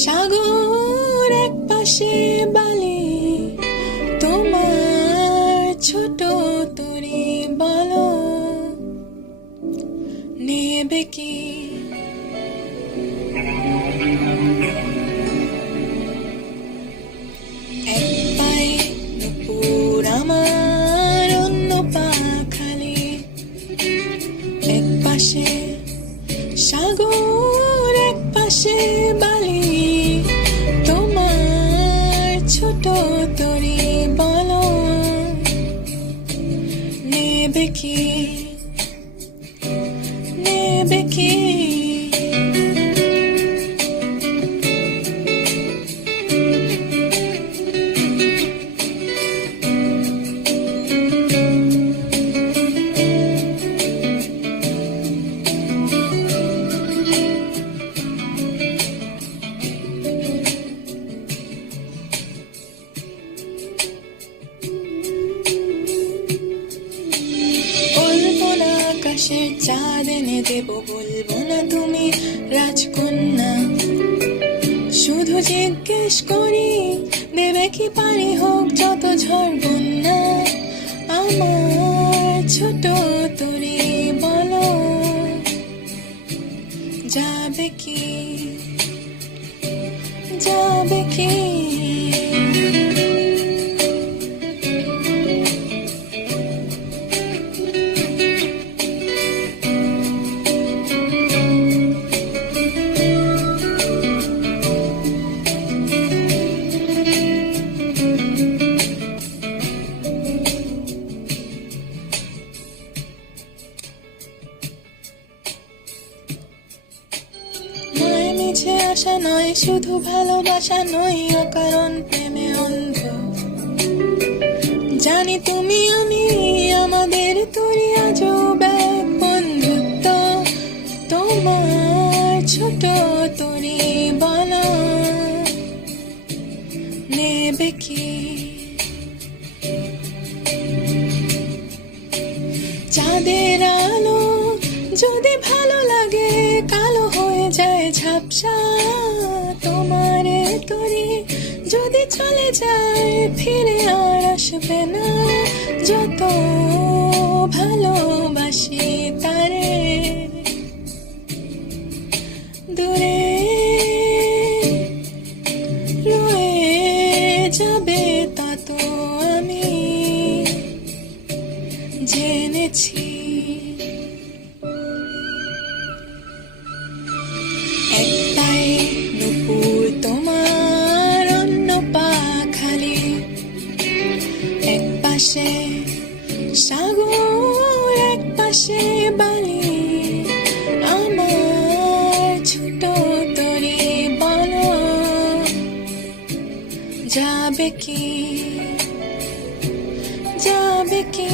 সাগর এক পাশে বালি, তোমার ছোট তরি বলো নেবে কি? এক পায়ে নুপুর আমার, অন্য পা খালি। এক পাশে সাগর, এক পাশে বালি, তোমার ছোট তরি বলো নেবে কি? নেবে কি? আকাশের চাঁদ এনে দেব, বলবো না তুমি রাজকন্যা। শুধু জিজ্ঞেস করি, দেবে কি পারি হোক যত ঝড় বন্যা। আমার ছোট তরি বলো যাবে কি? যাবে কি? মিছে আশা নয়, শুধু ভালোবাসা নয়, অকারণ প্রেমে অন্ধ। জানি তুমি আমি, আমাদের তরি আজব এক বন্ধুত্ব। তোমার ছোট তরি বলো নেবে কি? চাঁদের আলো যদি ভালো লাগে, কালো হয়ে যায় ঝাপসা। তোমার তরি যদি চলে যায়, ফিরে আর আসবে না। যত ভালোবাসি তারে, দূরে রয়ে যাবে তা তো আমি জেনেছি। এক পায়ে নুপুর তোমার, অন্য পা খালি। এক পাশে সাগর, এক পাশে বালি, আমার ছোট তরি বলো যাবে কি? যাবে কি?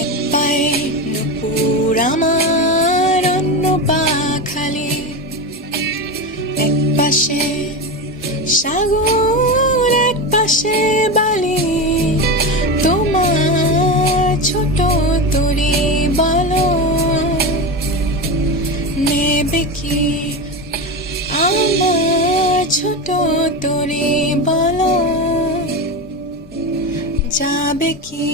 এক পায়ে নুপুর আমার, অন্য পা খালি। এক পাশে সাগর, এক পাশে বালি, তোমার ছোট তরি বলো নেবে কি? আমার ছোট তরি বলো যাবে কি?